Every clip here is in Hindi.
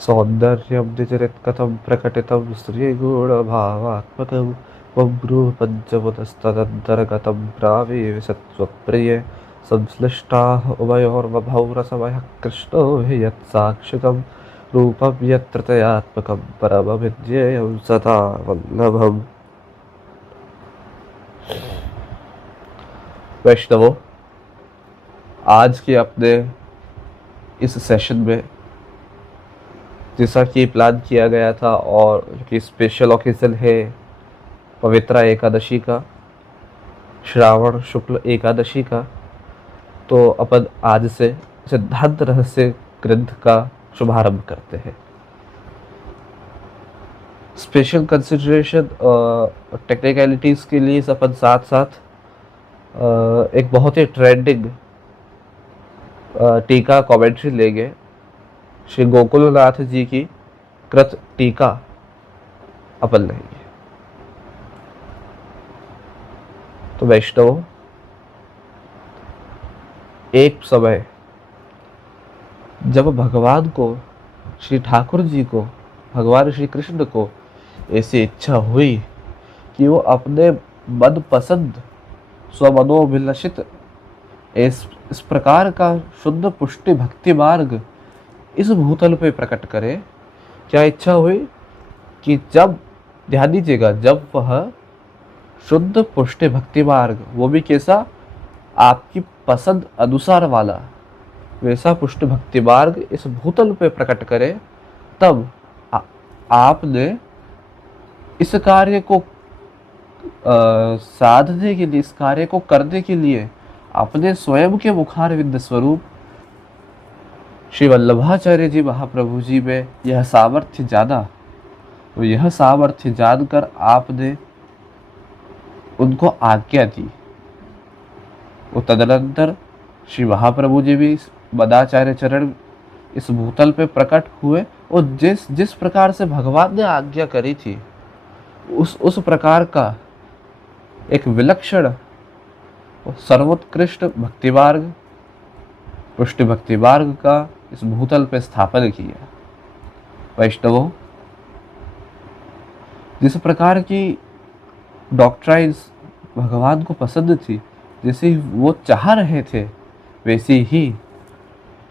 सौन्दर्यं निजरित्कथं प्रकटितं श्रीगूढभावात्मकं बभ्रूपञ्चमुतस्तदन्तर्गतं ब्रावीमि सत्त्वप्रिये संश्लिष्टाः उभयोर्वभौ रसमयः कृष्णो हि यत्साक्षिकं रूपं यत्र तयात्मकं परमविद्येयं सदा वल्लभम्। वैष्णवों, आज के अपने इस सेशन में जैसा कि प्लान किया गया था और कि स्पेशल ओकेजन है पवित्रा एकादशी का, श्रावण शुक्ल एकादशी का, तो अपन आज से सिद्धांत रहस्य ग्रंथ का शुभारंभ करते हैं। स्पेशल कंसिडरेशन टेक्निकलिटीज के लिए अपन साथ साथ एक बहुत ही ट्रेंडिंग टीका कमेंट्री लेंगे, श्री गोकुलनाथ जी की कृत टीका अपन लेंगे। तो वैष्णव, एक समय जब भगवान को, श्री ठाकुर जी को, भगवान श्री कृष्ण को ऐसी इच्छा हुई कि वो अपने मन पसंद स्वमनोभिलषित इस प्रकार का शुद्ध पुष्टि भक्ति मार्ग इस भूतल पे प्रकट करे। क्या इच्छा हुई कि जब, ध्यान दीजिएगा, जब वह शुद्ध पुष्टि भक्ति मार्ग, वो भी कैसा, आपकी पसंद अनुसार वाला वैसा पुष्ट भक्ति मार्ग इस भूतल पे प्रकट करे, तब आपने इस कार्य को साधने के लिए, इस कार्य को करने के लिए अपने स्वयं के मुखारविंद स्वरूप श्री वल्लभाचार्य जी महाप्रभु जी में यह सामर्थ्य जाना। तो यह सामर्थ्य जानकर आपने उनको आज्ञा दी। वो तदनंतर श्री महाप्रभु जी भी मदाचार्य चरण इस भूतल पे प्रकट हुए और जिस प्रकार से भगवान ने आज्ञा करी थी उस प्रकार का एक विलक्षण सर्वोत्कृष्ट भक्ति मार्ग, पुष्टि भक्ति मार्ग का इस भूतल पे स्थापन किया। वैष्णवों, जिस प्रकार की डॉक्ट्राइन्स भगवान को पसंद थी, जैसे वो चाह रहे थे, वैसी ही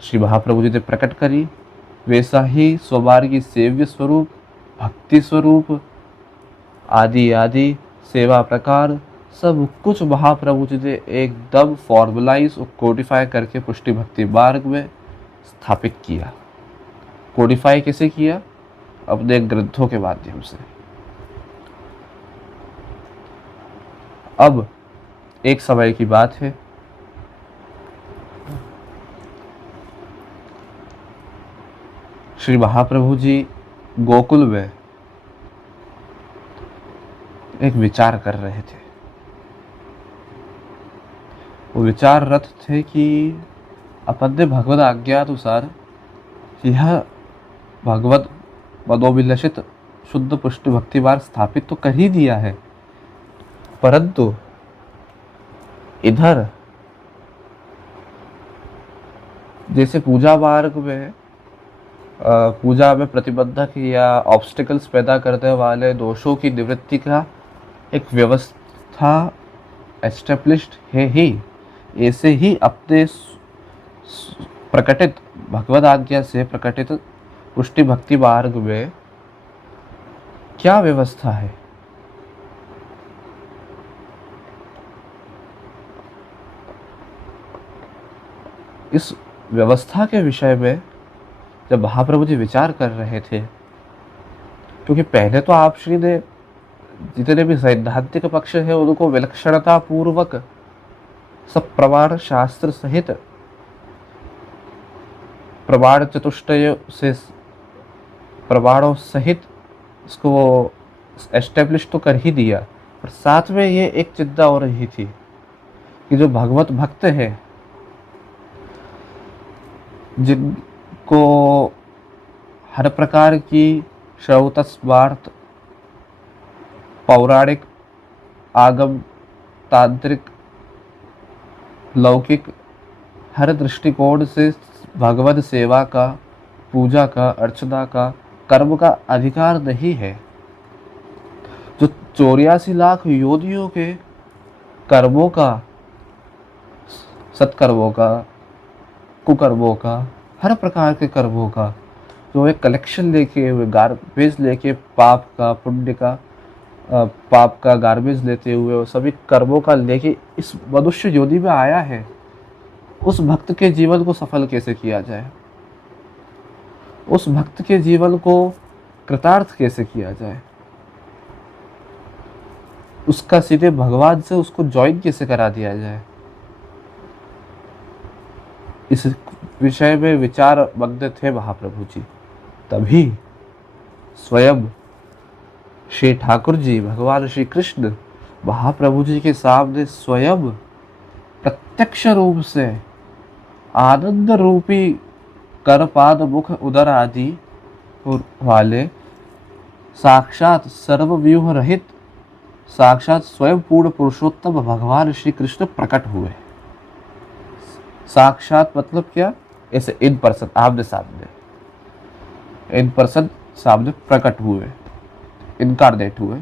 श्री महाप्रभु जी ने प्रकट करी। वैसा ही स्वमार्गी सेव्य स्वरूप, भक्ति स्वरूप, आदि आदि सेवा प्रकार सब कुछ महाप्रभु जी ने एकदम फॉर्मुलाइज और कोडिफाई करके पुष्टि भक्ति मार्ग में स्थापित किया। कोडिफाई कैसे किया? अपने ग्रंथों के माध्यम से। अब एक समय की बात है, श्री महाप्रभु जी गोकुल में एक विचार कर रहे थे। वो विचार रत थे कि अपन ने भगवद आज्ञानुसार यह भगवत मनोभिलषित शुद्ध पुष्टि भक्ति मार्ग स्थापित तो कर ही दिया है, परंतु इधर जैसे पूजा मार्ग में पूजा में प्रतिबंधक या ऑब्स्टिकल्स पैदा करने वाले दोषों की निवृत्ति का एक व्यवस्था एस्टेब्लिश्ड है ही, ऐसे ही अपने प्रकटित भगवद आज्ञा से प्रकटित पुष्टि भक्ति मार्ग में क्या व्यवस्था है? इस व्यवस्था के विषय में जब महाप्रभु जी विचार कर रहे थे, क्योंकि पहले तो आप श्री ने जितने भी सैद्धांतिक पक्ष है उनको विलक्षणता पूर्वक सब प्रमाण शास्त्र सहित प्रमाण चतुष्टय से प्रमाणों सहित इसको एस्टेब्लिश तो कर ही दिया, पर साथ में ये एक चिंता हो रही थी कि जो भगवत भक्त है, जिनको हर प्रकार की श्रौत स्मार्त पौराणिक आगम तांत्रिक लौकिक हर दृष्टिकोण से भगवत सेवा का पूजा का, अर्चना का, कर्म का अधिकार नहीं है। जो 84 लाख योनियों के कर्मों का, सत्कर्मों का, कुकर्मों का, हर प्रकार के कर्मों का जो एक कलेक्शन लेके हुए, गार्बेज लेके, पाप का, पुण्य का, पाप का गार्बेज लेते हुए और सभी कर्मों का लेके इस मनुष्य योनि में आया है, उस भक्त के जीवन को सफल कैसे किया जाए, उस भक्त के जीवन को कृतार्थ कैसे किया जाए, उसका सीधे भगवान से उसको ज्वाइन कैसे करा दिया जाए, इस विषय में विचार मग्न थे महाप्रभु जी। तभी स्वयं श्री ठाकुर जी, भगवान श्री कृष्ण महाप्रभु जी के सामने स्वयं प्रत्यक्ष रूप से आनंद रूपी करपाद, मुख, उदर आदि वाले साक्षात सर्वव्यूह रहित साक्षात स्वयं पूर्ण पुरुषोत्तम भगवान श्री कृष्ण प्रकट हुए। साक्षात मतलब क्या? ऐसे इन पर्सन, आमने सामने, इन पर्सन सामने प्रकट हुए, इनकारनेट हुए।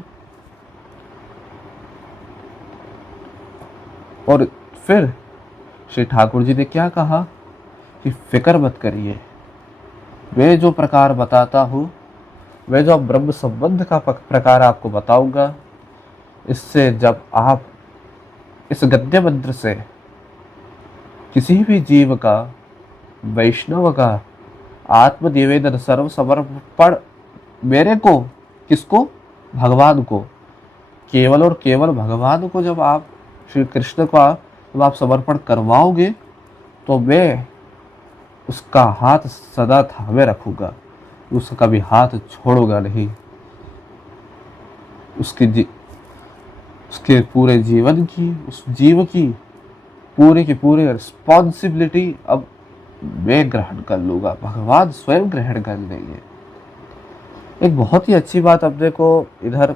और फिर श्री ठाकुर जी ने क्या कहा कि फिक्र मत करिए, मैं जो प्रकार बताता हूँ, मैं जो ब्रह्म संबंध का प्रकार आपको बताऊंगा, इससे जब आप इस गद्य मंत्र से किसी भी जीव का, वैष्णव का आत्मनिवेदन, सर्व समर्पण मेरे को, किसको? भगवान को, केवल और केवल भगवान को जब आप, श्री कृष्ण का जब आप समर्पण करवाओगे, तो मैं उसका हाथ सदा थामे रखूंगा, उसका कभी हाथ छोड़ूंगा नहीं। उसके पूरे जीवन की, उस जीव की पूरी रिस्पॉन्सिबिलिटी अब मैं ग्रहण कर लूंगा, भगवान स्वयं ग्रहण कर लेंगे। एक बहुत ही अच्छी बात अपने को इधर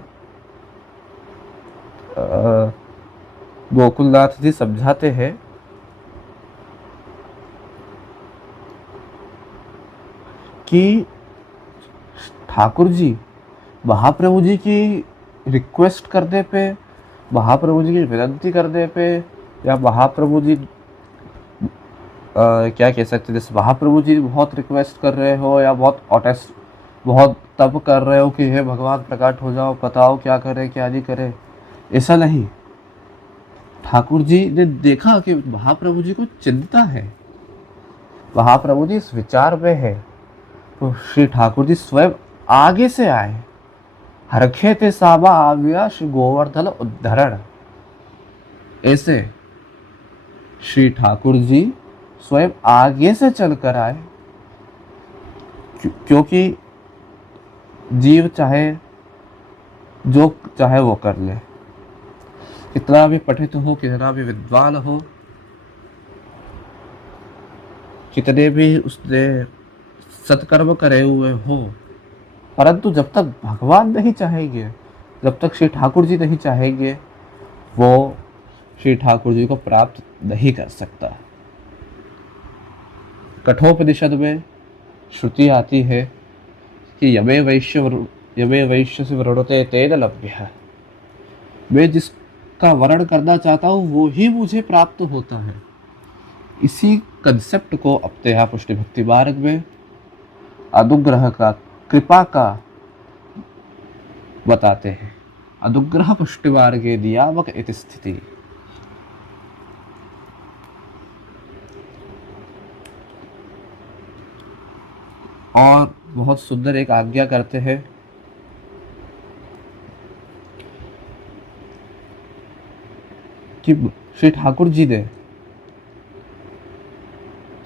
गोकुलनाथ जी समझाते हैं कि ठाकुर जी महाप्रभु जी की रिक्वेस्ट करने पे, महाप्रभु जी की विनती करने पे, या महाप्रभु जी क्या कह सकते, जैसे महाप्रभु जी बहुत रिक्वेस्ट कर रहे हो या बहुत तप कर रहे हो कि हे भगवान प्रकट हो जाओ, बताओ क्या करे क्या नहीं करे, ऐसा नहीं। ठाकुर जी ने देखा कि महाप्रभु जी को चिंता है, महाप्रभु जी इस विचार में है, तो श्री ठाकुर जी स्वयं आगे से आए, हरखे ते साबा आव्या श्री गोवर्धन उद्धरण। ऐसे श्री ठाकुर जी स्वयं आगे से चलकर आए, क्योंकि जीव चाहे जो चाहे वो कर ले, कितना भी पठित हो, कितना भी विद्वान हो, कितने भी उसने सत्कर्म करे हुए हो, परंतु जब तक भगवान नहीं चाहेंगे, जब तक श्री ठाकुर जी नहीं चाहेंगे, वो श्री ठाकुर जी को प्राप्त नहीं कर सकता। कठोपनिषद में श्रुति आती है कि यमे वैश्य से वृणुते तेन लभ्यः, मैं जिसका वर्ण करना चाहता हूँ वो ही मुझे प्राप्त होता है। इसी कंसेप्ट को अपने यहाँ पुष्टि भक्ति मार्ग में अनुग्रह का, कृपा का बताते हैं। अनुग्रह पुष्टि मार्गे नियामक इति स्थिति। और बहुत सुंदर एक आज्ञा करते हैं कि श्री ठाकुर जी ने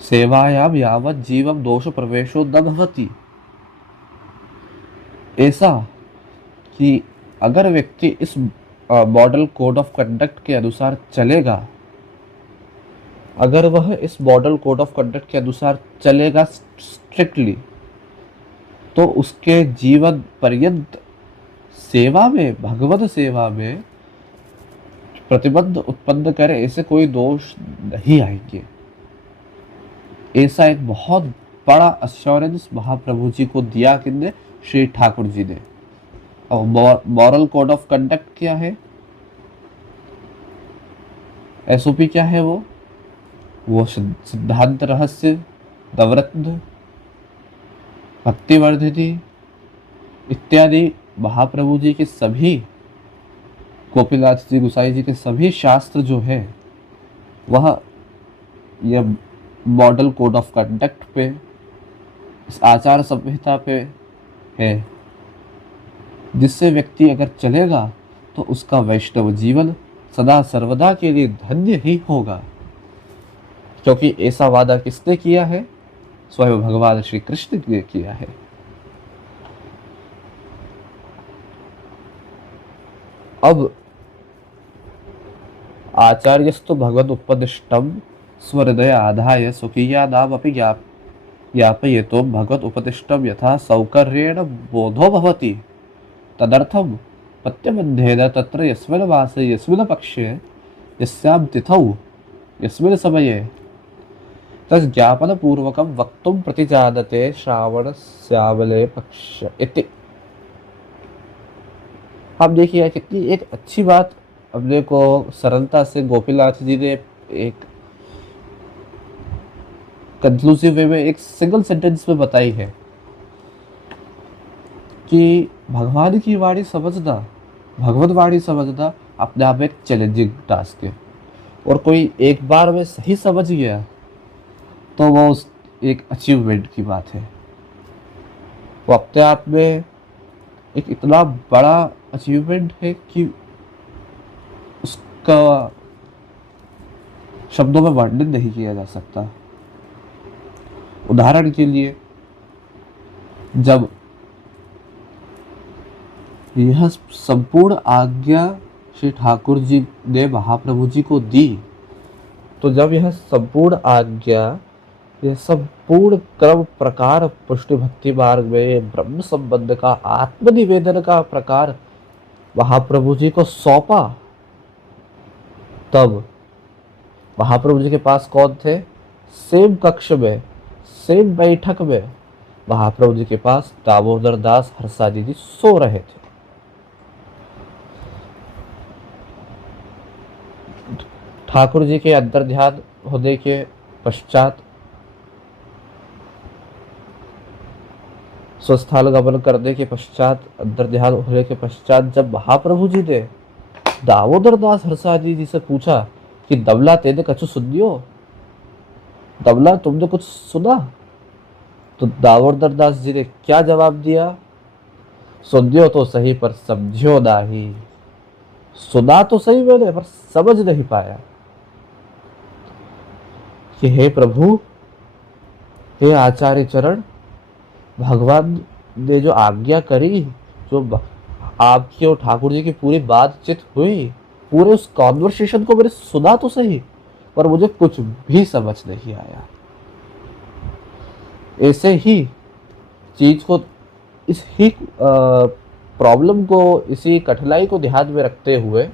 सेवायाम यावत जीवम दोष प्रवेशो न भवति, ऐसा कि अगर व्यक्ति इस मॉडल कोड ऑफ कंडक्ट के अनुसार चलेगा, अगर वह इस मॉडल कोड ऑफ कंडक्ट के अनुसार चलेगा स्ट्रिक्टली, तो उसके जीवन पर्यंत सेवा में, भगवत सेवा में प्रतिबंध उत्पन्न करे ऐसे कोई दोष नहीं आएंगे। ऐसा एक बहुत बड़ा अश्योरेंस महाप्रभु जी को दिया किसने? श्री ठाकुर जी ने। और मॉरल कोड ऑफ कंडक्ट क्या है? एसओपी क्या है? वो सिद्धांत रहस्य, नवरत्न, भक्तिवर्धिनी इत्यादि महाप्रभु जी के सभी, गोपीनाथ जी गोसाई जी के सभी शास्त्र जो है वह यह मॉडल कोड ऑफ कंडक्ट पे, इस आचार संहिता पे है, जिससे व्यक्ति अगर चलेगा तो उसका वैष्णव जीवन सदा सर्वदा के लिए धन्य ही होगा। क्योंकि ऐसा वादा किसने किया है? स्वयं भगवान श्री कृष्ण ने किया है। अब आचार्यस्तु भगवद उपदिष्टम स्वहृदय आधाय स्वकीया नाम अपि ज्ञापयितो भगवद उपदिष्टम यथा सौकर्येण बोधो भवति तदर्थम पत्यबद्धेन तत्र यस्मिन् मासे यस्मिन् पक्षे यस्यां तिथौ यस्मिन् समये तज्ज्ञापनपूर्वकं वक्तुं प्रतिजानते श्रावणस्यावले पक्ष इति। आप देखिए कितनी एक अच्छी बात अपने को सरलता से गोपीनाथ जी ने एक कंक्लूसिव वे में एक सिंगल सेंटेंस में बताई है कि भगवान की वाणी समझना, भगवत वाणी समझना अपने आप एक चैलेंजिंग टास्क है। और कोई एक बार में सही समझ गया तो वो उस एक अचीवमेंट की बात है। वो अपने आप में एक इतना बड़ा अचीवमेंट है कि उसका शब्दों में वर्णन नहीं किया जा सकता। उदाहरण के लिए, जब यह संपूर्ण आज्ञा श्री ठाकुर जी ने महाप्रभु जी को दी, तो जब यह संपूर्ण आज्ञा, यह संपूर्ण क्रम प्रकार पुष्टि भक्ति मार्ग में ब्रह्म संबंध का, आत्मनिवेदन का प्रकार महाप्रभु जी को सौंपा, तब महाप्रभु जी के पास कौन थे? सेम कक्ष में, सेम बैठक में महाप्रभु जी के पास दामोदर दास हरसादी जी सो रहे थे। ठाकुर जी के अंतर ध्यान होने के पश्चात, स्वस्थान गमन करने के पश्चात, अंतर ध्यान होने के पश्चात, जब महाप्रभु जी ने दामोदर दास हरसादी जी से पूछा कि दबला तेने कछु सुनियो, दबला तुमने कुछ सुना? तो दामोदर दास जी ने क्या जवाब दिया? सुनियो तो सही पर समझियो नहीं। सुना तो सही मैंने पर समझ नहीं पाया। कि हे प्रभु, हे आचार्य चरण, भगवान ने जो आज्ञा करी, जो आपकी और ठाकुर जी की पूरी बातचीत हुई, पूरे उस कॉन्वर्सेशन को मैंने सुना तो सही पर मुझे कुछ भी समझ नहीं आया। ऐसे ही चीज को, इस ही प्रॉब्लम को, इसी कठिनाई को ध्यान में रखते हुए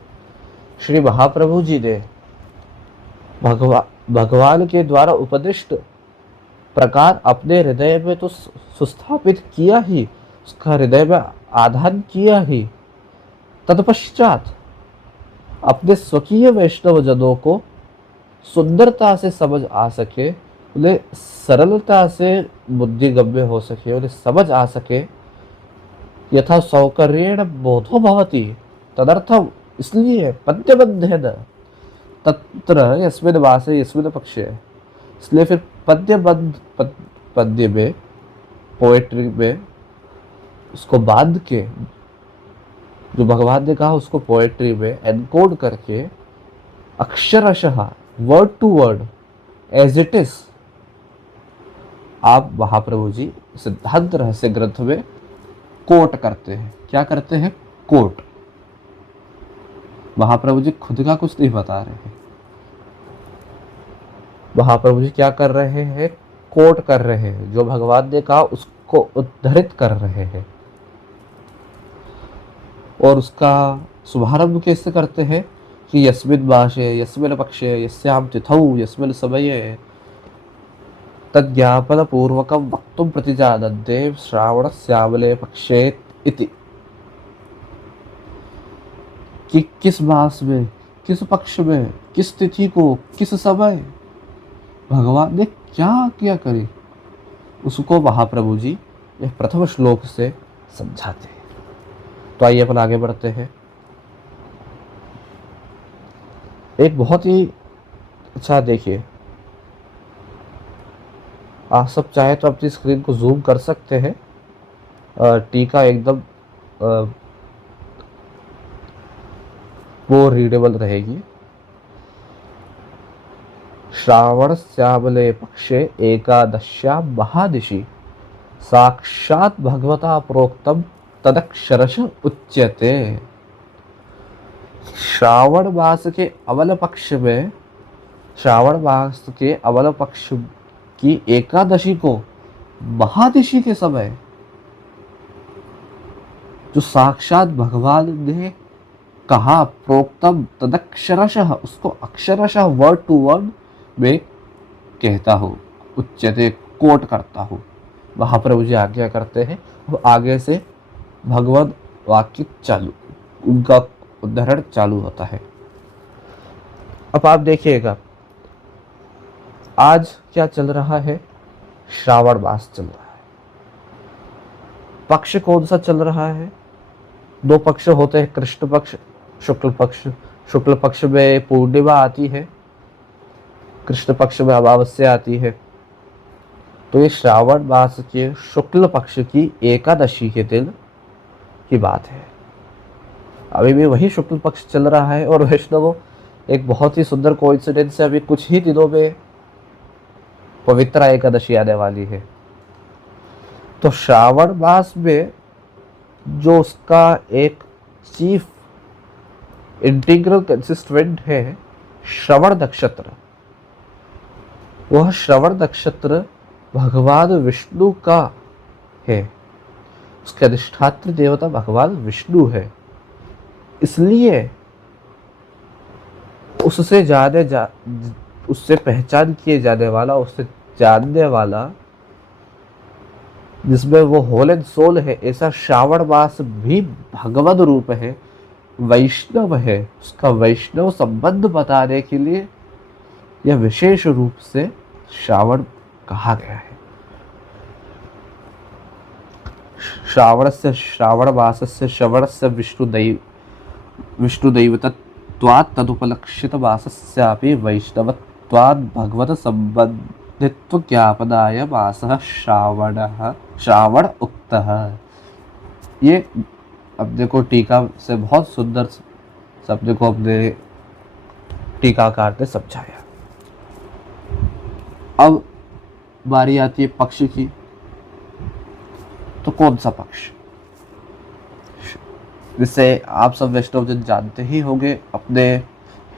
श्री महाप्रभु जी ने भगवान के द्वारा उपदिष्ट प्रकार अपने हृदय में तो सुस्थापित किया ही, उसका हृदय में आधान किया ही, तत्पश्चात अपने स्वकीय वैष्णव जनों को सुंदरता से समझ आ सके, उन्हें सरलता से बुद्धिगम्य हो सके, उन्हें समझ आ सके, यथा सौकर्येण बोधो भवति तदर्थम, इसलिए पद्यबद्धेन तत्र यस्मिन् वासे यस्मिन् पक्षे, इसलिए फिर पद्यबद्ध पद्य में, पोएट्री में उसको बांध के, जो भगवान ने कहा उसको पोएट्री में एनकोड करके अक्षरशः word to word as it is आप महाप्रभु जी सिद्धांत रहस्य ग्रंथ में कोट करते हैं। क्या करते हैं? कोट। महाप्रभु जी खुद का कुछ नहीं बता रहे हैं, महाप्रभु जी क्या कर रहे हैं? कोट कर रहे हैं। जो भगवान ने कहा उसको उद्धृत कर रहे हैं। और उसका शुभारंभ कैसे करते हैं? कि यस्मिन् मासे यस्मिन् पक्षे यस्यां तिथौ यस्मिन् समये तज्ज्ञापनपूर्वकं वक्तुं प्रतिजानन्ते श्रावणस्यामले पक्षे इति। कि किस मास में, किस पक्ष में, किस तिथि को, किस समय भगवान ने क्या किया करे, उसको महाप्रभु जी यह प्रथम श्लोक से समझाते हैं। तो आइए अपन आगे बढ़ते हैं। एक बहुत ही अच्छा, देखिए आप सब चाहे तो अपनी स्क्रीन को जूम कर सकते हैं। टीका एकदम वो रीडेबल रहेगी। श्रावण श्यामले पक्षे एकादश्या महादिशि साक्षात् भगवता प्रोक्तम तदक्षरश उच्यते। श्रावण मास के अवल पक्ष में, श्रावण मास के अवल पक्ष की एकादशी को महादिशि के समय जो साक्षात भगवान ने कहा, प्रोक्तम तदक्षरशः, उसको अक्षरशः वर्ड टू वर्ड में कहता हूँ, उच्चते कोट करता हूँ। महाप्रभु जी आज्ञा करते हैं, वो आगे से भगवद वाक्य चालू, उनका उदाहरण चालू होता है। अब आप देखिएगा आज क्या चल रहा है, श्रावण मास चल रहा है। पक्ष कौन सा चल रहा है? दो पक्ष होते हैं, कृष्ण पक्ष, शुक्ल पक्ष। शुक्ल पक्ष में पूर्णिमा आती है, कृष्ण पक्ष में अमावस्या आती है। तो ये श्रावण मास के शुक्ल पक्ष की एकादशी के दिन की बात है। अभी भी वही शुक्ल पक्ष चल रहा है और वैष्णवों, एक बहुत ही सुंदर कोइंसिडेंस है, अभी कुछ ही दिनों में पवित्र एकादशी आने वाली है। तो श्रावण मास में जो उसका एक चीफ इंटीग्रल कंसिस्टेंट है श्रवण नक्षत्र, वह श्रवण नक्षत्र भगवान विष्णु का है, उसके अधिष्ठात्र देवता भगवान विष्णु है। इसलिए उससे पहचान किए जाने वाला, उससे जानने वाला, जिसमें वो होल एंड सोल है, ऐसा श्रावण मास भी भगवद रूप है, वैष्णव है। उसका वैष्णव संबंध बताने के लिए यह विशेष रूप से श्रावण कहा गया है। श्रावण मासस्य श्रवणस्य विष्णुदैवतत्वात् तदुपलक्षित मासस्यापि वैष्णवत्वात् भगवत संबंधित्व ज्ञापनाय मासः श्रावण उक्तः। ये अपने को टीका से बहुत सुंदर शब्द को अपने टीकाकार ने समझाया। अब बारी आती है पक्ष की। तो कौन सा पक्ष? जिसे आप सब वैष्णव जन जानते ही होंगे, अपने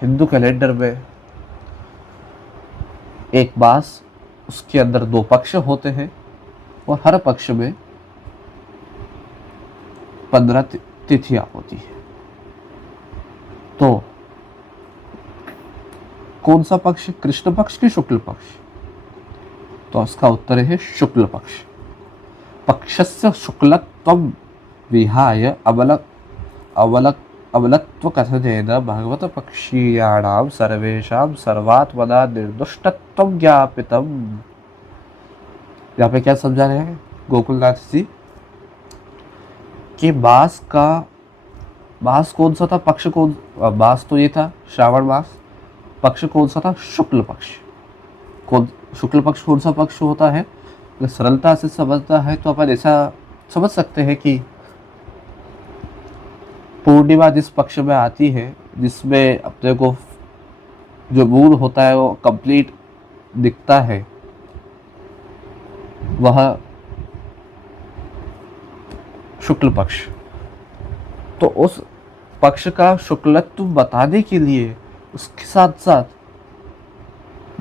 हिंदू कैलेंडर में एक मास, उसके अंदर दो पक्ष होते हैं और हर पक्ष में 15 तिथियां होती है। तो कौन सा पक्ष? कृष्ण पक्ष की शुक्ल पक्ष? तो इसका उत्तर है शुक्ल पक्ष। पक्षस्य शुक्लत्वं विहाय अबलत्व कथनेन भगवत पक्षीयाणां सर्वेषां सर्वात्मना निर्दुष्टत्वं ज्ञापितम्। यहाँ पे क्या समझा रहे हैं गोकुलनाथ जी कि मास कौन सा था, पक्ष कौन? मास तो ये था श्रावण मास, पक्ष कौन सा था? शुक्ल पक्ष। शुक्ल पक्ष कौन सा पक्ष होता है? अगर सरलता से समझता है तो अपन ऐसा समझ सकते हैं कि पूर्णिमा जिस पक्ष में आती है, जिसमें अपने को जो मूल होता है वो कंप्लीट दिखता है, वह शुक्ल पक्ष। तो उस पक्ष का शुक्लत्व बताने के लिए, उसके साथ साथ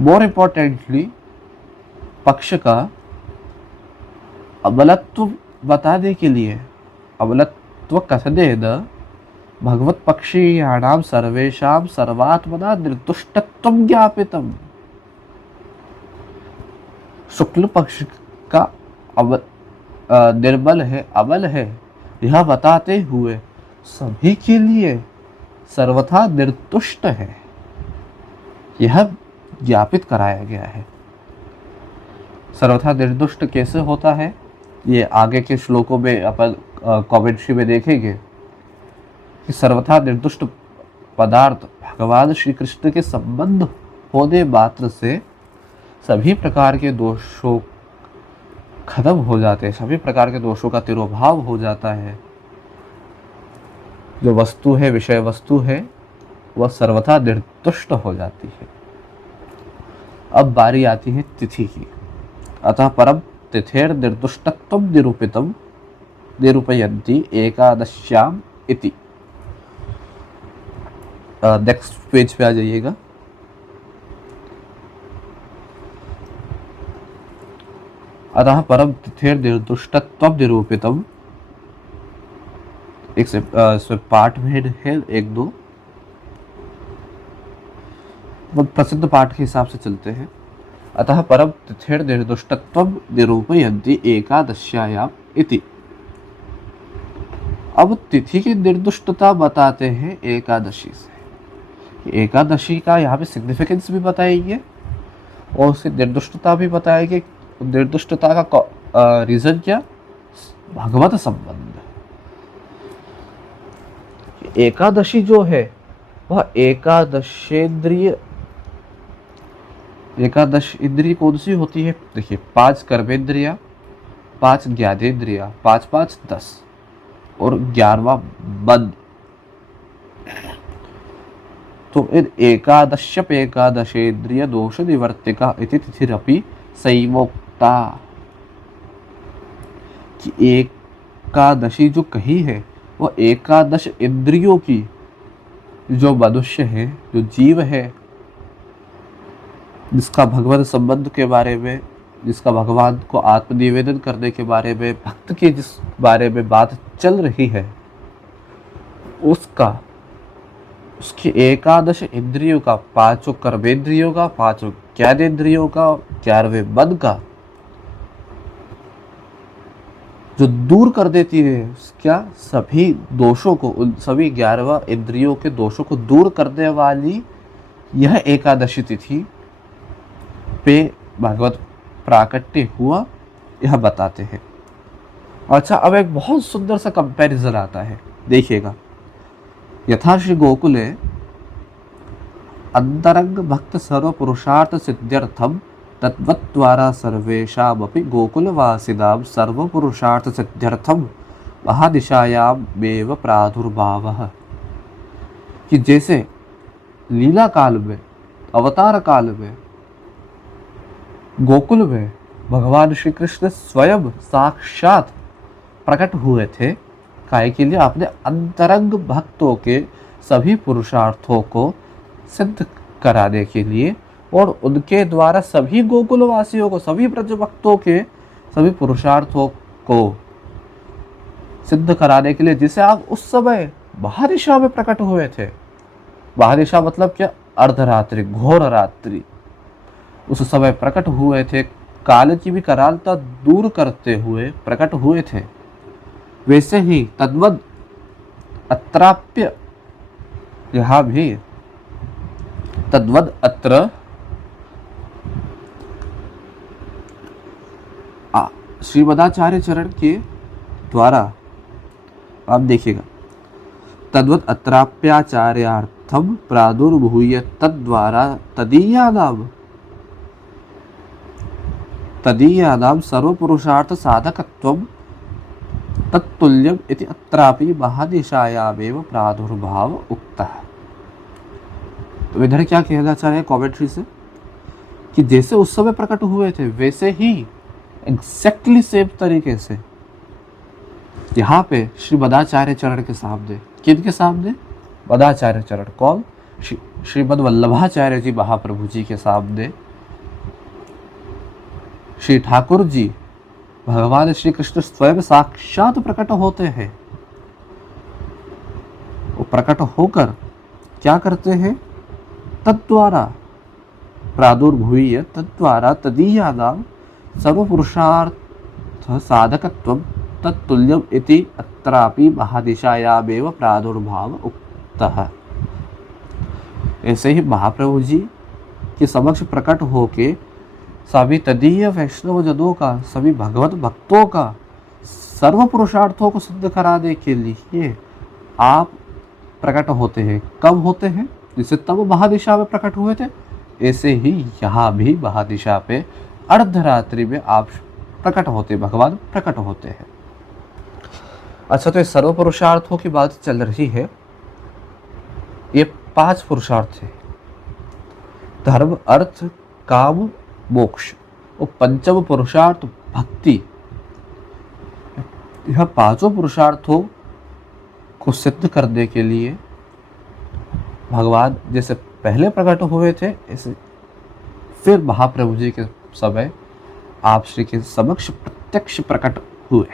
मोर इम्पोर्टेंटली पक्ष का अबलत्व बताने के लिए, अबलत्व कथनेन भगवत पक्षीयाणां सर्वेषां सर्वात्मना निर्दुष्टत्वं ज्ञापितम्। शुक्ल पक्ष का निर्बल है, अबल है, यह बताते हुए सभी के लिए सर्वथा निर्दुष्ट है, यह ज्ञापित कराया गया है। सर्वथा निर्दुष्ट कैसे होता है, ये आगे के श्लोकों में अपन कमेंट्री में देखेंगे कि सर्वथा निर्दुष्ट पदार्थ भगवान श्री कृष्ण के संबंध होने मात्र से सभी प्रकार के दोषों खत्म हो जाते हैं, सभी प्रकार के दोषों का तिरोभाव हो जाता है। जो वस्तु है, विषय वस्तु है, वह सर्वथा निर्दुष्ट हो जाती है। अब बारी आती है तिथि की। अतः परम तिथेर निर्दुष्टत्वं निरूपितम निरूपयन्ति एकादश्याम इति। नेक्स्ट पेज पे आ जाइएगा। अतः परम तिथेर निर्दुष्टत्वं निरूपितम, एक से पाठ में है एक दो, प्रसिद्ध पाठ के हिसाब से चलते हैं। अतः परम तिथेर निर्दुष्टत्वं निरूपयन्ति एकादश्यायाम इति। अब तिथि की निर्दुष्टता बताते हैं एकादशी से। एकादशी का यहाँ पे सिग्निफिकेंस भी बताएंगे और उसकी निर्दुष्टता भी बताएंगे। निर्दुष्टता का रीजन क्या, भगवत संबंध। एकादशी जो है वह एकादश इंद्रिय कौन सी होती है? देखिए, 5 कर्मेंद्रिया, 5 ज्ञानेंद्रिया, 5 5 10 और 11वां मन। तो इन एकादशेन्द्रिय दोष निवर्तिका इति तिथिरपि संयोक्ता, कि एकादशी जो कही है वह एकादश इंद्रियों की, जो मनुष्य है, जो जीव है, जिसका भगवत संबंध के बारे में, जिसका भगवान को आत्मनिवेदन करने के बारे में, भक्त के जिस बारे में बात चल रही है, उसकी एकादश इंद्रियों का, 5 कर्मेंद्रियों का, 5 ज्ञानेंद्रियों का, 11वें मन का, जो दूर कर देती है क्या, सभी दोषों को, उन सभी 11 इंद्रियों के दोषों को दूर करने वाली यह एकादशी तिथि पे भागवत प्राकट्य हुआ, यह बताते हैं। अच्छा, अब एक बहुत सुंदर सा कंपैरिजन आता है, देखिएगा। यथा श्री गोकुले अंतरंग भक्त सर्व पुरुषार्थ सिद्ध्यर्थम तद्वद्वारा सर्वेषामपि गोकुलवासिनां सर्व पुरुषार्थ सिद्ध्यर्थम महादिशायामेव प्रादुर्भावः, कि जैसे लीला काल में, अवतार काल में, गोकुल में भगवान श्री कृष्ण स्वयं साक्षात प्रकट हुए थे, काहे के लिए? अपने अंतरंग भक्तों के सभी पुरुषार्थों को सिद्ध कराने के लिए, और उनके द्वारा सभी गोकुलवासियों को, सभी ब्रज भक्तों के सभी पुरुषार्थों को सिद्ध कराने के लिए, जिसे आप उस समय महादिशा में प्रकट हुए थे। महादिशा मतलब क्या? अर्धरात्रि, घोर रात्रि, उस समय प्रकट हुए थे। काल की भी करालता दूर करते हुए प्रकट हुए थे। वैसे ही तद्वद अत्राप्य, यहां भी तद्वद अत्र श्रीमदाचार्य चरण के द्वारा आप देखिएगा, तद्वद अत्राप्याचार्यार्थम प्रादुर्भूय तद्वारा तदीयानां सर्वपुरुषार्थ साधकत्वं तत्तुल्यम इति अत्रापि महादिशायामेव प्रादुर्भाव उक्तः। तो इधर क्या कहना चाह रहे हैं कॉमेंट्री से, कि जैसे उस समय प्रकट हुए थे, वैसे ही एग्जैक्टली सेम तरीके से यहाँ पे श्री मदाचार्य चरण के सामने, किनके सामने? मदाचार्य चरण, कौन? श्रीमद वल्लभाचार्य जी महाप्रभु जी के सामने श्री ठाकुर जी भगवान श्री कृष्ण स्वयं साक्षात प्रकट होते हैं। वो प्रकट होकर क्या करते हैं? तद्वारा प्रादुर्भूय तद्वारा तदीयानां सर्वपुरुषार्थ साधकत्वं तत्तुल्यम् इति अत्रापि महादिशायामेव प्रादुर्भाव उक्तः। ऐसे ही महाप्रभु जी के समक्ष प्रकट होके सभी तदीय वैष्णव जनों का, सभी भगवत भक्तों का सर्व पुरुषार्थों को सिद्ध कराने के लिए आप प्रकट होते हैं। कब होते हैं? जैसे तब महादिशा में प्रकट हुए थे, ऐसे ही यहाँ भी महादिशा पे अर्धरात्रि में आप प्रकट होते, भगवान प्रकट होते हैं। अच्छा, तो ये सर्व पुरुषार्थों की बात चल रही है। ये 5 पुरुषार्थ है, धर्म, अर्थ, काम, मोक्ष और पंचम पुरुषार्थ भक्ति। यह 5 पुरुषार्थों को सिद्ध करने के लिए भगवान जैसे पहले प्रकट हुए थे, ऐसे फिर महाप्रभु जी के समय आप श्री के समक्ष प्रत्यक्ष प्रकट हुए।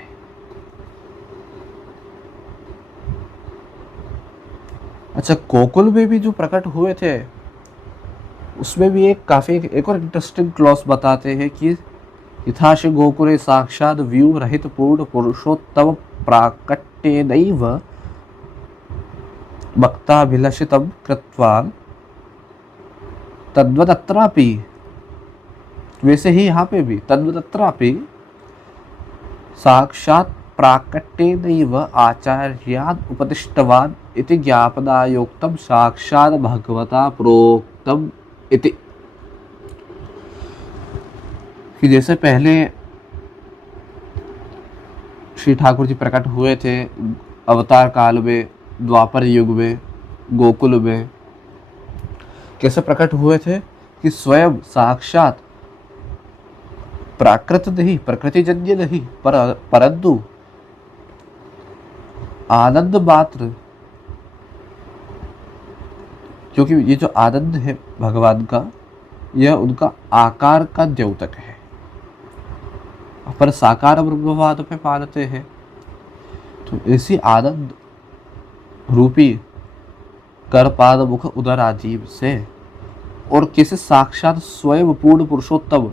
अच्छा, गोकुल में भी जो प्रकट हुए थे उसमें भी एक और इंटरेस्टिंग क्लॉज बताते हैं कि यथाशि गोकुले साक्षात् व्यू रहित पूर्ण पुरुषोत्तम प्राकट्येनैव भक्ताभिलषितं कृत्वान् तद्वदत्रापि, वैसे ही यहाँ पे भी तद्वदत्रापि साक्षात् प्राकट्येनैव आचार्यान् उपदिष्टवान् इति ज्ञापनायोक्तं साक्षात् भगवता प्रोक्तम् इति। कि जैसे पहले श्री ठाकुर जी प्रकट हुए थे अवतार काल में, द्वापर युग में, गोकुल में, कैसे प्रकट हुए थे कि स्वयं साक्षात प्राकृत नहीं, प्रकृतिजन्य नहीं, परंतु आनंद मात्र, क्योंकि ये जो आनंद है भगवान का, यह उनका आकार का द्योतक है, पर साकार ब्रह्मवाद पे मानते हैं। तो इसी आनंद रूपी कर पाद मुख उदर आजीव से और किसी साक्षात स्वयं पूर्ण पुरुषोत्तम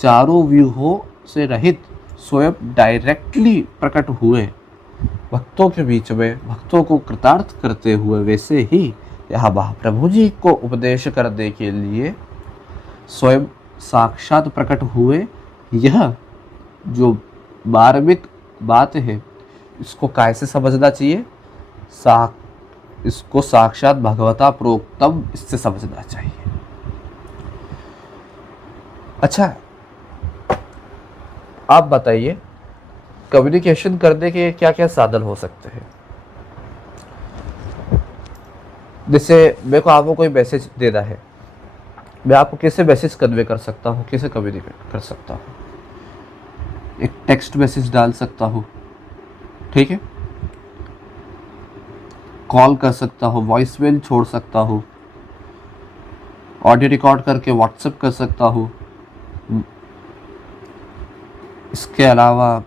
चारों व्यूहों से रहित स्वयं डायरेक्टली प्रकट हुए भक्तों के बीच में, भक्तों को कृतार्थ करते हुए, वैसे ही यहाँ महाप्रभु जी को उपदेश करने के लिए स्वयं साक्षात प्रकट हुए। यह जो मार्मिक बात है, इसको कैसे समझना चाहिए? इसको साक्षात भगवता प्रोक्तम, इससे समझना चाहिए। अच्छा, आप बताइए कम्युनिकेशन करने के क्या क्या साधन हो सकते हैं? जैसे मेरे को आपको कोई मैसेज देना है, मैं आपको कैसे मैसेज कन्वे कर सकता हूँ, कैसे कम्युनिकेट कर सकता हूँ? एक टेक्स्ट मैसेज डाल सकता हूँ, ठीक है, कॉल कर सकता हूँ, वॉइस मेल छोड़ सकता हूँ, ऑडियो रिकॉर्ड करके व्हाट्सएप कर सकता हूँ। इसके अलावा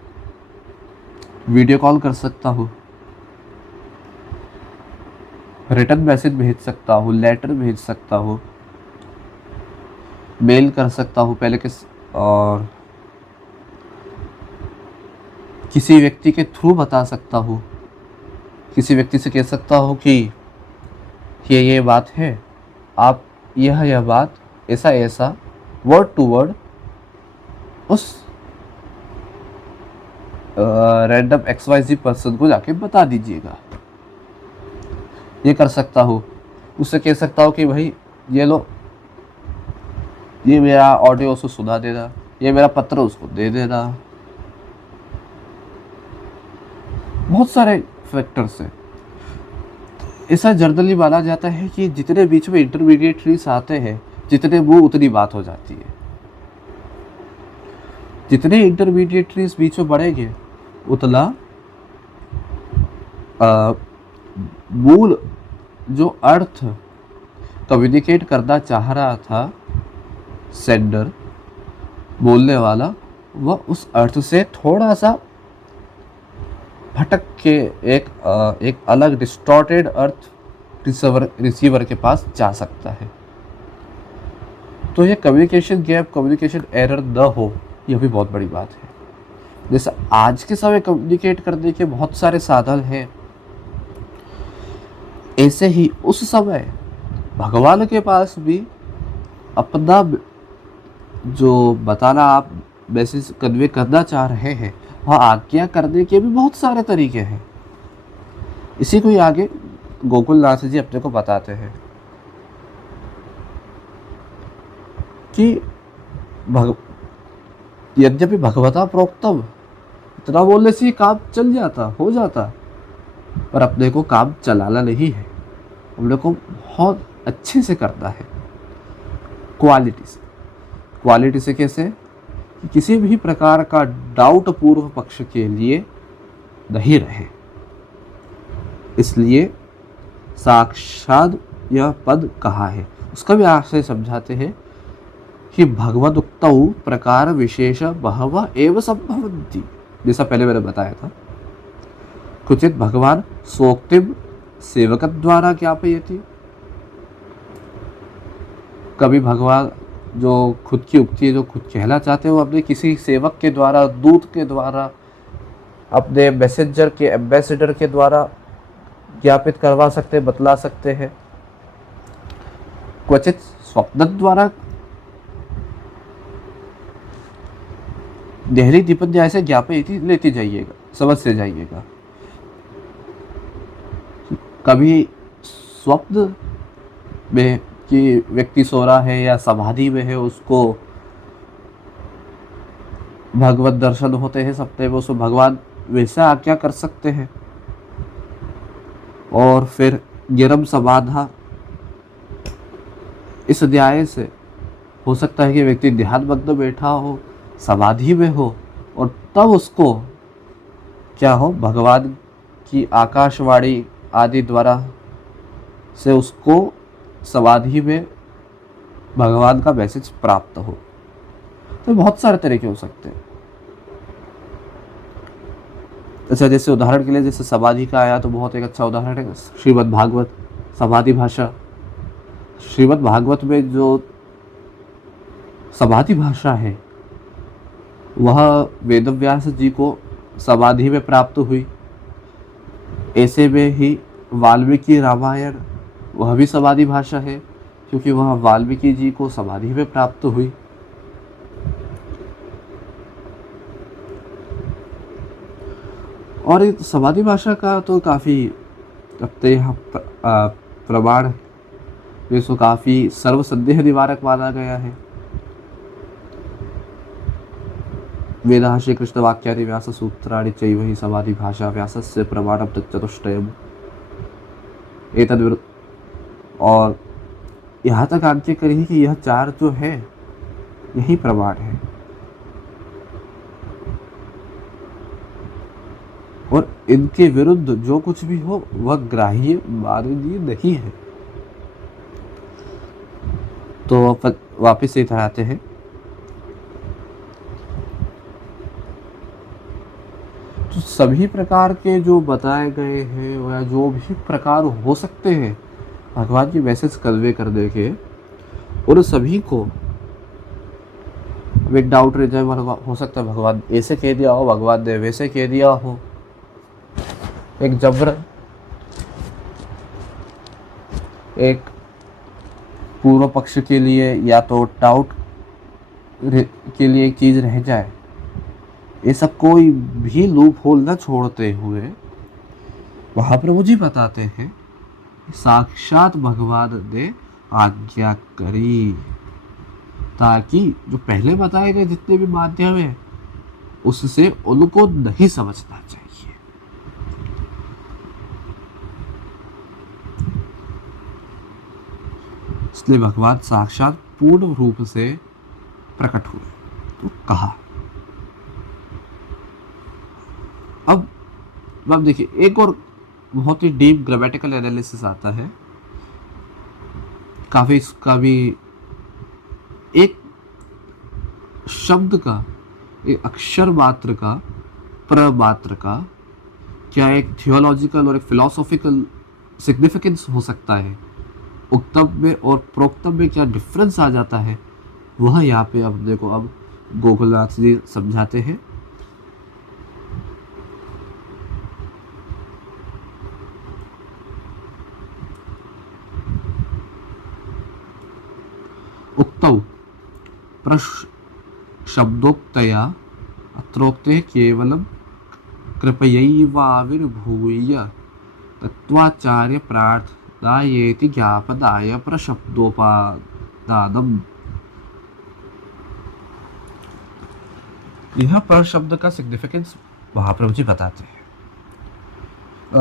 वीडियो कॉल कर सकता हूँ, रिटर्न मैसेज भेज सकता हूँ, लेटर भेज सकता हूँ, मेल कर सकता हूँ पहले और किसी व्यक्ति के थ्रू बता सकता हूँ, किसी व्यक्ति से कह सकता हूँ कि ये बात है, आप यह बात ऐसा ऐसा वर्ड टू वर्ड उस रैंडम XYZ पर्सन को जाके बता दीजिएगा। ये कर सकता हूँ। उससे कह सकता हूँ कि भाई ये लो, ये मेरा ऑडियो उसको सुना देना, ये मेरा पत्र उसको दे देना। बहुत सारे फैक्टर्स हैं। ऐसा जनरली माना जाता है कि जितने बीच में इंटरमीडिएटरीज आते हैं, जितने वो उतनी बात हो जाती है। जितने इंटरमीडिएटरीज बीच में बढ़ेंगे उतना मूल जो अर्थ कम्युनिकेट करना चाह रहा था सेंडर, बोलने वाला, वह उस अर्थ से थोड़ा सा भटक के एक अलग डिस्टॉर्टेड अर्थ रिसीवर के पास जा सकता है। तो ये कम्युनिकेशन गैप, कम्युनिकेशन एरर न हो, यह भी बहुत बड़ी बात है। जैसे आज के समय कम्युनिकेट करने के बहुत सारे साधन हैं, ऐसे ही उस समय भगवान के पास भी अपना जो बताना आप मैसेज कन्वे करना चाह रहे हैं वह आज्ञा करने के भी बहुत सारे तरीके हैं। इसी को ही आगे गोकुलनाथ जी अपने को बताते हैं कि यद्यपि भगवता प्रोक्तम, इतना बोलने से काम चल जाता, हो जाता, पर अपने को काम चलाना नहीं है, अपने को बहुत अच्छे से करना है, क्वालिटी से कैसे कि किसी भी प्रकार का डाउट पूर्व पक्ष के लिए नहीं रहे। इसलिए साक्षात यह पद कहा है, उसका भी आशय समझाते हैं कि भगवदुक्तौ प्रकार विशेष बहवः एव संभवन्ति। जैसा पहले मैंने बताया था, कुचित भगवान सोक्तिम सेवक द्वारा ज्ञापयति। कभी भगवान जो खुद की उक्ति है, जो खुद कहना चाहते हैं, वो अपने किसी सेवक के द्वारा, दूत के द्वारा, अपने मैसेंजर के, एम्बेसडर के द्वारा ज्ञापित करवा सकते, बतला सकते हैं। क्वचित स्वप्न द्वारा, देहरी दीपन्याय से ज्ञापयति लेती जाइएगा, समझ से जाइएगा। कभी स्वप्न में कि व्यक्ति सो रहा है या समाधि में है, उसको भगवत दर्शन होते हैं सपने में, उसको भगवान वैसा आज्ञा कर सकते हैं। और फिर गिरम समाधा, इस अध्याय से हो सकता है कि व्यक्ति ध्यानमग्न बैठा हो, समाधि में हो, और तब उसको क्या हो, भगवान की आकाशवाणी आदि द्वारा से उसको समाधि में भगवान का मैसेज प्राप्त हो। तो बहुत सारे तरीके हो सकते हैं। अच्छा, जैसे उदाहरण के लिए जैसे समाधि का आया तो बहुत एक अच्छा उदाहरण है श्रीमद् भागवत, समाधि भाषा। श्रीमद् भागवत में जो समाधि भाषा है वह वेदव्यास जी को समाधि में प्राप्त हुई। ऐसे में ही वाल्मीकि रामायण, वह भी समाधि भाषा है, क्योंकि वह वाल्मीकि जी को समाधि में प्राप्त हुई। और इस समाधि भाषा का तो काफ़ी अपने यहाँ प्रमाण, जिसको काफ़ी सर्व संदेह निवारक माना गया है। वेदाः श्री कृष्ण वाक्यानि व्यास सूत्राणि चैव हि समाधि भाषा व्यासस्य प्रमाणं तच्चतुष्टयम् एतद्। और यहाँ तक आज्ञा करी कि यह चार जो है यही प्रमाण है, और इनके विरुद्ध जो कुछ भी हो वह ग्राह्य माननीय नहीं है। तो वापस से इधर आते हैं। तो सभी प्रकार के जो बताए गए हैं या जो भी प्रकार हो सकते हैं भगवान की मैसेज कन्वे करने के, उन सभी को एक डाउट रह जाए, हो सकता है भगवान ऐसे कह दिया हो, भगवान ने वैसे कह दिया हो। एक जबर, एक पूर्व पक्ष के लिए या तो डाउट के लिए एक चीज रह जाए, ऐसा कोई भी लूप होल न छोड़ते हुए वहां पर मुझे बताते हैं साक्षात भगवान ने आज्ञा करी, ताकि जो पहले बताए गए जितने भी माध्यम है उससे उनको नहीं समझना चाहिए। इसलिए भगवान साक्षात पूर्ण रूप से प्रकट हुए। तो कहा अब देखिए, एक और बहुत ही डीप ग्रामेटिकल एनालिसिस आता है, काफी इसका भी एक शब्द का, एक अक्षर मात्र का, प्रमात्र का क्या एक थियोलॉजिकल और एक फिलोसॉफिकल सिग्निफिकेंस हो सकता है, उक्तम में और प्रोक्तम में क्या डिफरेंस आ जाता है, वह यहाँ पे अब देखो, अब गोकुलनाथ जी समझाते हैं। उक्तौ प्रशब्दोक्तया अत्रोक्ते केवलं कृपयैवाविर्भूय तत्वाचार्य प्रार्थनायेति ज्ञापनाय प्रशब्दोपादानम्। यह पर शब्द का सिग्निफिकेंस महाप्रभु जी बताते हैं,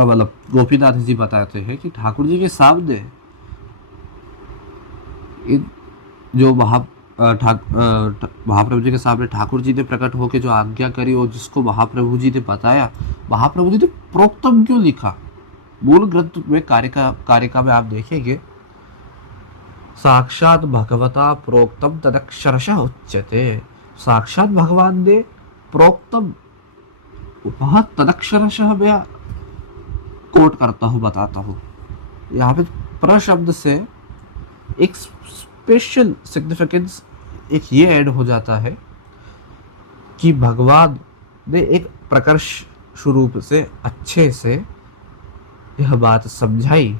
मतलब गोपीनाथ जी बताते हैं कि ठाकुर जी के सामने इन जो महाप्रभु जी के सामने ठाकुर जी ने प्रकट होकर जो आज्ञा करी और जिसको महाप्रभु जी ने बताया, महाप्रभु जी ने प्रोक्तम क्यों लिखा? मूल ग्रंथ में कारिका में आप देखेंगे, साक्षात भगवता प्रोक्तम तदक्षरशः उच्यते। साक्षात भगवान ने प्रोक्तम, वह तदक्षरशः मैं कोट करता हूँ, बताता हूँ। यहाँ पे प्र शब्द से एक स्पेशल सिग्निफिकेंस एक ये ऐड हो जाता है कि भगवान ने एक प्रकर्ष स्वरूप से अच्छे से यह बात समझाई।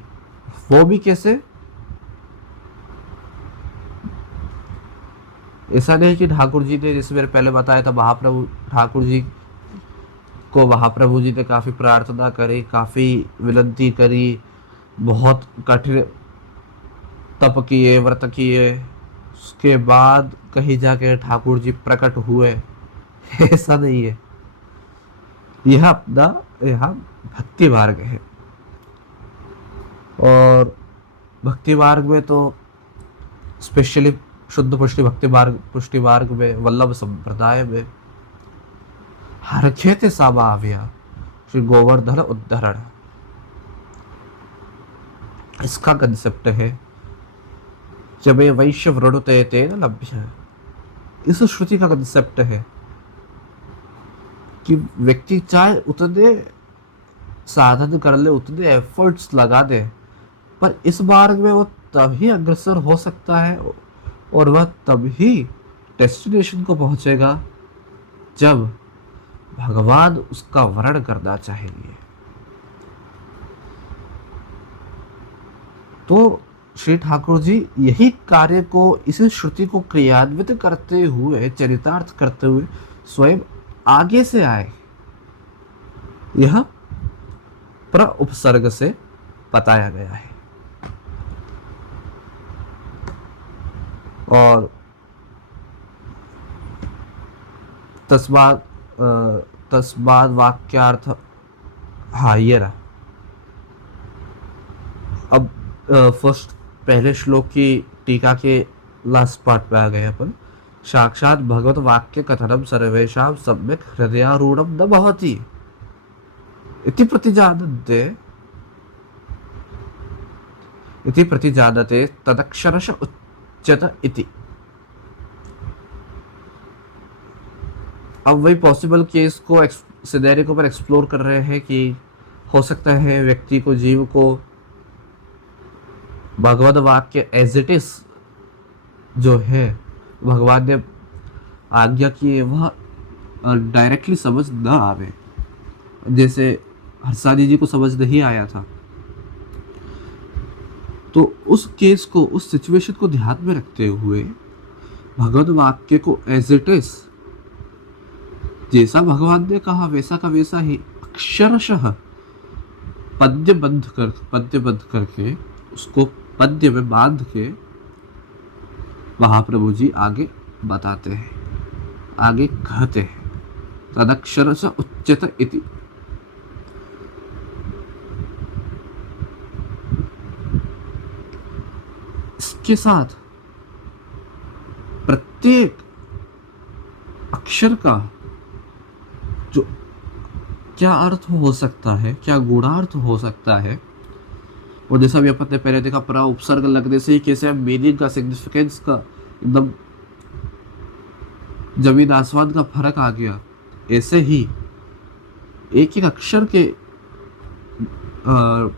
वो भी कैसे? ऐसा नहीं कि ठाकुर जी ने, जैसे मैंने पहले बताया था, महाप्रभु ठाकुर जी को महाप्रभु जी ने काफ़ी प्रार्थना करी, काफ़ी विनती करी, बहुत कठिन तप किए, व्रत किए, उसके बाद कहीं जाके ठाकुर जी प्रकट हुए। ऐसा नहीं है। यह भक्ति मार्ग है, और भक्ति मार्ग में तो स्पेशली शुद्ध पुष्टि मार्ग में, वल्लभ संप्रदाय में हरखेते सामाव्या श्री गोवर्धन उद्धरण, इसका कंसेप्ट है जब ये वैश्य वृणुते तेन लभ्य। इस श्रुति का कंसेप्ट है कि व्यक्ति चाहे उतने साधन कर ले, उतने एफर्ट्स लगा दे, पर इस मार्ग में वो तभी अग्रसर हो सकता है और वह तभी डेस्टिनेशन को पहुंचेगा जब भगवान उसका वर्ण करना चाहेंगे। तो श्री ठाकुर जी यही कार्य को, इसी श्रुति को क्रियान्वित करते हुए, चरितार्थ करते हुए स्वयं आगे से आए। यह प्र उपसर्ग से बताया गया है। और तस्माद वाक्यार्थ, हाँ ये रहा। अब फर्स्ट पहले श्लोक की टीका के लास्ट पार्ट पे आ गए अपन। साक्षात भगवत वाक्य कथनम सर्वेषां सम्यक् हृदयारूढ़ं न भवति इति प्रतिजानते तदक्षरश उच्यत इति। अब वही पॉसिबल केस को, सिनेरियो को पर एक्सप्लोर कर रहे हैं कि हो सकता है व्यक्ति को, जीव को भगवद वाक्य एज इट इज जो है भगवान ने आज्ञा की है, वह डायरेक्टली समझ न आवे, जैसे हरसादी जी को समझ नहीं आया था। तो उस केस को, उस सिचुएशन को ध्यान में रखते हुए भगवद वाक्य को एज इट इज, जैसा भगवान ने कहा वैसा का वैसा ही अक्षरशः पद्यबद्ध करके उसको पद्य में बांध के महाप्रभु जी आगे बताते हैं, आगे कहते हैं तदक्षरश उच्यत इति। इसके साथ प्रत्येक अक्षर का जो क्या अर्थ हो सकता है, क्या गूढ़ार्थ हो सकता है, और जैसा भी अपन ने पहले देखा, प्रा उपसर्ग लगने से ही कैसे मीनिंग का, सिग्निफिकेंस का एकदम जमीन आसमान का फर्क आ गया। ऐसे ही एक एक अक्षर के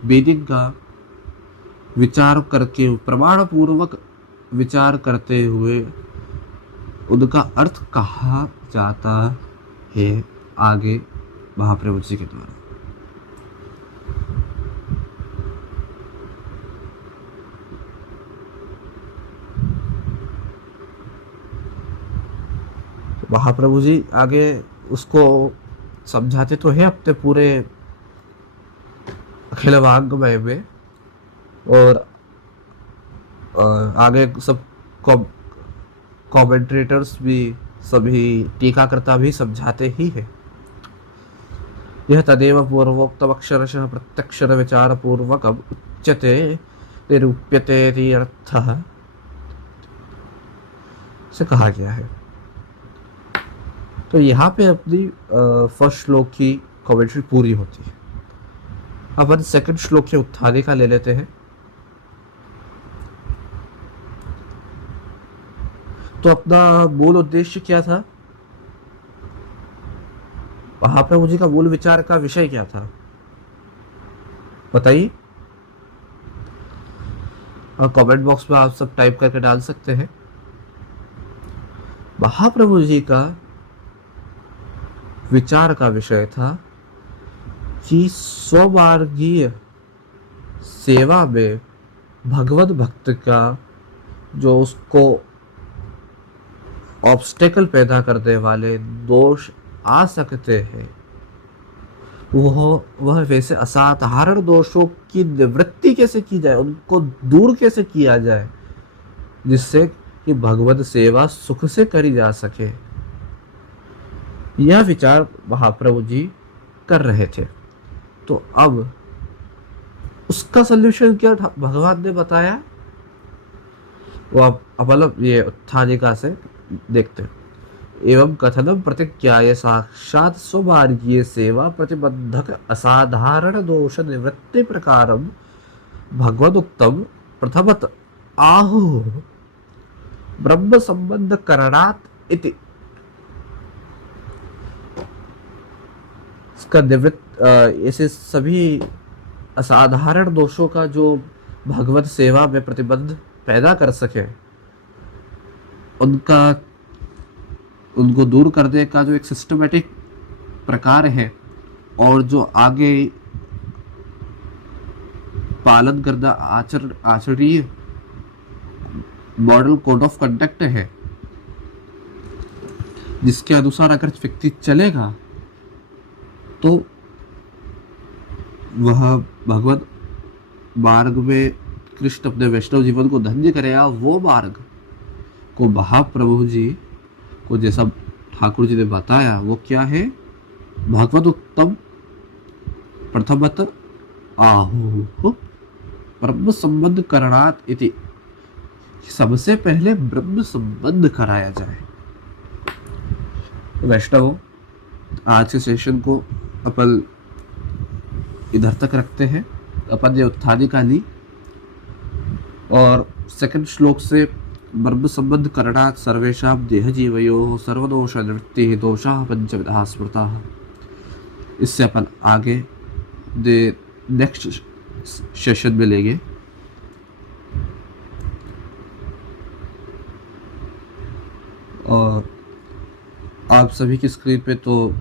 मीनिंग का विचार करके, प्रमाण पूर्वक विचार करते हुए उनका अर्थ कहा जाता है आगे महाप्रभु जी के द्वारा। महाप्रभु जी आगे उसको समझाते तो है अपने पूरे अखिल वांग्मय में, और आगे सब कमेंट्रेटर्स भी, सभी टीकाकर्ता भी समझाते ही है। यह तदेव पूर्वोक्तम अक्षरशः प्रत्यक्षर विचार पूर्वक उच्यते निरूप्यते अर्थः से कहा गया है। तो यहाँ पे अपनी फर्स्ट श्लोक की कमेंट्री पूरी होती है। अपन सेकंड श्लोक के उत्थानी का ले लेते हैं। तो अपना मूल उद्देश्य क्या था, महाप्रभु जी का मूल विचार का विषय क्या था, बताइए। कमेंट बॉक्स में आप सब टाइप करके डाल सकते हैं। महाप्रभु जी का विचार का विषय था कि स्वमार्गीय सेवा में भगवत भक्त का जो उसको ऑब्स्टेकल पैदा करने वाले दोष आ सकते हैं, वह वैसे असाधारण दोषों की निवृत्ति कैसे की जाए, उनको दूर कैसे किया जाए, जिससे कि भगवत सेवा सुख से करी जा सके। यह विचार महाप्रभु जी कर रहे थे। तो अब उसका सल्यूशन क्या था, भगवान ने बताया, वो आप मतलब ये उत्थानिका से देखते हैं। एवं कथनम प्रतिज्ञाय साक्षात स्वमार्गीय सेवा प्रतिबंधक असाधारण दोष निवृत्ति प्रकारम भगवदुक्तम प्रथमत आहु ब्रह्म संबंध करणात् इति। इसका निवृत्त ऐसे सभी असाधारण दोषों का जो भगवत सेवा में प्रतिबंध पैदा कर सके, उनको दूर करने का जो एक सिस्टमेटिक प्रकार है, और जो आगे पालन करना आचरणीय मॉडल कोड ऑफ कंडक्ट है, जिसके अनुसार अगर व्यक्ति चलेगा तो वह भगवत मार्ग में कृष्ण अपने वैष्णव जीवन को धन्य करेगा। वो मार्ग को महाप्रभु जी को जैसा ठाकुर जी ने बताया वो क्या है, भगवत उत्तम प्रथमत आहु ब्रह्म संबंध करणात् इति। सबसे पहले ब्रह्म संबंध कराया जाए। वैष्णव, आज के सेशन को अपन इधर तक रखते हैं। अपन ये उत्थानिका ली और सेकंड श्लोक से ब्रह्म संबंध करणात् सर्वेषां देह जीवयोः सर्वदोष निवृत्ति दोषाः पंचविधाः स्मृताः। इससे अपन आगे नेक्स्ट सेशन में लेंगे। और आप सभी की स्क्रीन पे तो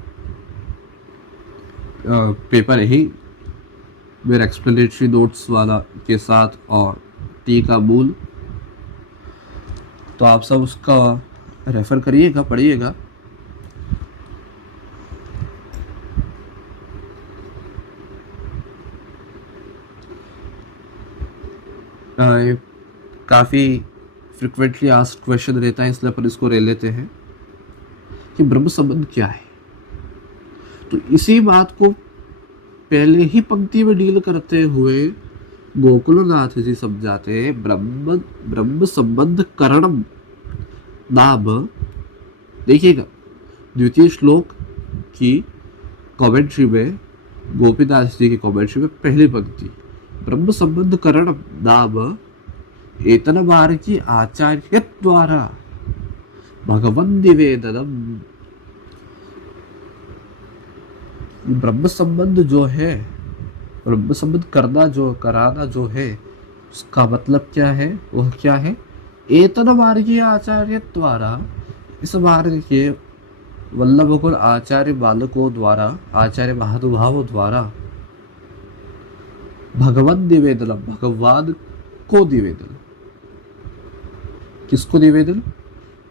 पेपर ही मेरे एक्सप्लेनेटरी नोट्स वाला के साथ और टी का मूल, तो आप सब उसका रेफर करिएगा, पढ़िएगा। काफ़ी फ्रिक्वेंटली आस्क्ड क्वेश्चन रहता है, इसलिए अपन इसको ले लेते हैं कि ब्रह्म संबंध क्या है। तो इसी बात को पहले ही पंक्ति में डील करते हुए गोकुलनाथ जी समझाते हैं। ब्रह्म संबंध करणम नाम, देखिएगा द्वितीय श्लोक की कमेंट्री में, गोपीदास जी की कमेंट्री में पहली पंक्ति, ब्रह्म संबंध करणम नाम एतन मार्गी आचार्य द्वारा भगवन् निवेदनम। ब्रह्म संबंध जो है, ब्रह्म संबंध कराना जो है, उसका मतलब क्या है, वह क्या है, एतन मार्गीय आचार्य द्वारा इस मार्ग के वल्लभ कुल आचार्य बालकों द्वारा, आचार्य महानुभावों द्वारा भगवत निवेदन, भगवान को निवेदन, किसको निवेदन?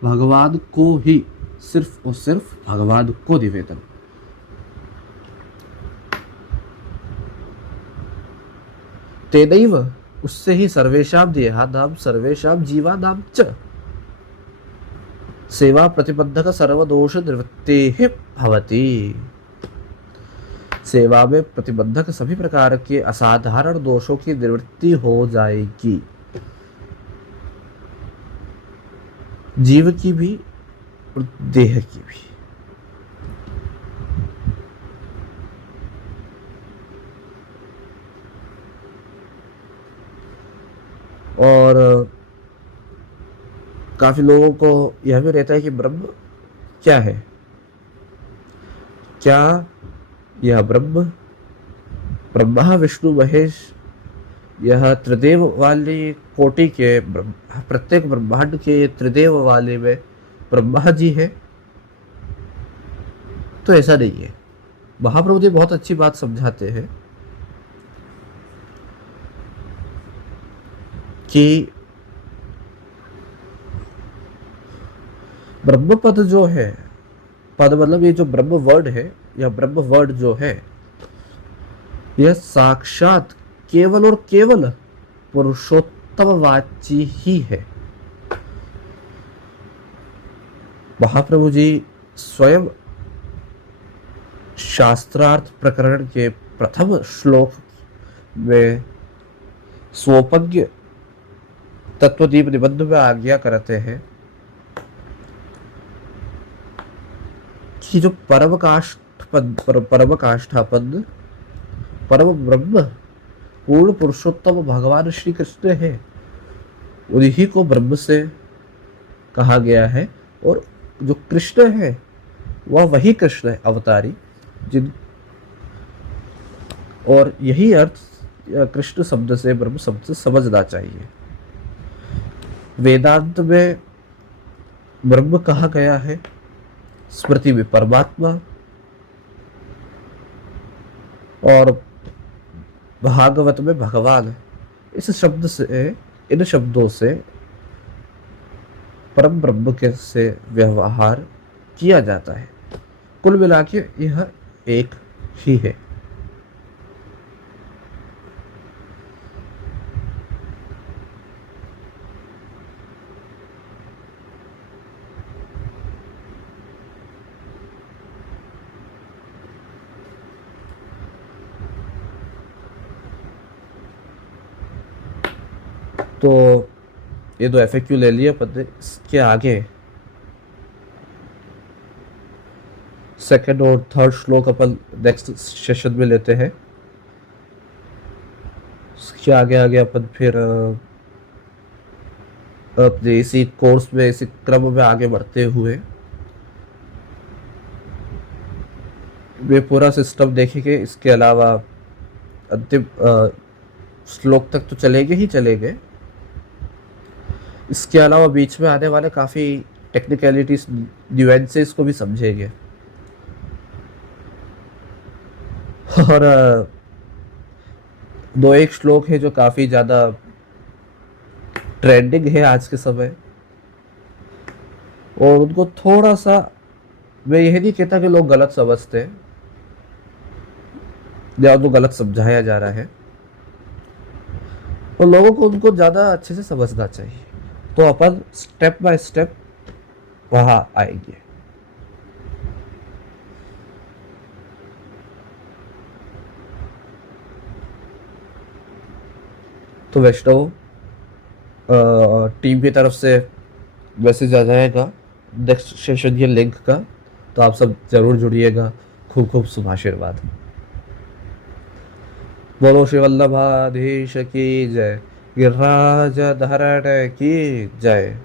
भगवान को ही, सिर्फ और सिर्फ भगवान को निवेदन। तेनैव, उससे ही सर्वेषां देहानां सर्वेषां जीवानां च सेवा प्रतिबंधक सर्वदोष निवृत्तेः भवति। सेवा में प्रतिबंधक सभी प्रकार के असाधारण दोषों की निवृत्ति हो जाएगी, जीव की भी और देह की भी। और काफी लोगों को यह भी रहता है कि ब्रह्म क्या है, क्या यह ब्रह्म, ब्रह्मा विष्णु महेश, यह त्रिदेव वाली कोटि के प्रत्येक ब्रह्मांड के त्रिदेव वाले में ब्रह्मा जी है? तो ऐसा नहीं है। महाप्रभु जी बहुत अच्छी बात समझाते हैं कि ब्रह्म पद जो है, पद मतलब ये जो ब्रह्म वर्ड है, या ब्रह्म वर्ड जो है, यह साक्षात केवल और केवल पुरुषोत्तम वाची ही है। महाप्रभु जी स्वयं शास्त्रार्थ प्रकरण के प्रथम श्लोक में स्वोपज्ञ तत्वदीप निबंध में आज्ञा करते हैं कि जो परम काष्ठा पद परम ब्रह्म पूर्ण पुरुषोत्तम भगवान श्री कृष्ण है, उन्हीं को ब्रह्म से कहा गया है। और जो कृष्ण है वह वही कृष्ण है अवतारी, जिन और यही अर्थ कृष्ण शब्द से, ब्रह्म शब्द से समझना चाहिए। वेदांत में ब्रह्म कहा गया है, स्मृति में परमात्मा, और भागवत में भगवान। इस शब्द से, इन शब्दों से परम ब्रह्म के से व्यवहार किया जाता है। कुल मिला के यह एक ही है। तो ये दो FAQ ले लिया पद, इसके आगे सेकंड और थर्ड श्लोक अपन नेक्स्ट सेशन में लेते हैं। इसके आगे अपन फिर अपने इसी कोर्स में, इसी क्रम में आगे बढ़ते हुए वे पूरा सिस्टम देखेंगे। इसके अलावा अंतिम श्लोक तक तो चलेंगे ही चलेंगे, इसके अलावा बीच में आने वाले काफ़ी टेक्निकलिटीज, न्यूएंसेस को भी समझेंगे। और दो एक श्लोक है जो काफ़ी ज़्यादा ट्रेंडिंग है आज के समय, और उनको थोड़ा सा, मैं यह नहीं कहता कि लोग गलत समझते हैं या उनको गलत समझाया जा रहा है, और लोगों को उनको ज़्यादा अच्छे से समझना चाहिए। तो अपन स्टेप बाय स्टेप वहां आएंगे। तो वैष्णव टीम की तरफ से मैसेज आ जाएगा नेक्स्ट सेशन ये लिंक का, तो आप सब जरूर जुड़िएगा। खूब खूब शुभाशीर्वाद। बोलो श्री वल्लभाधीश की जय, गिरिराज धरण की जय।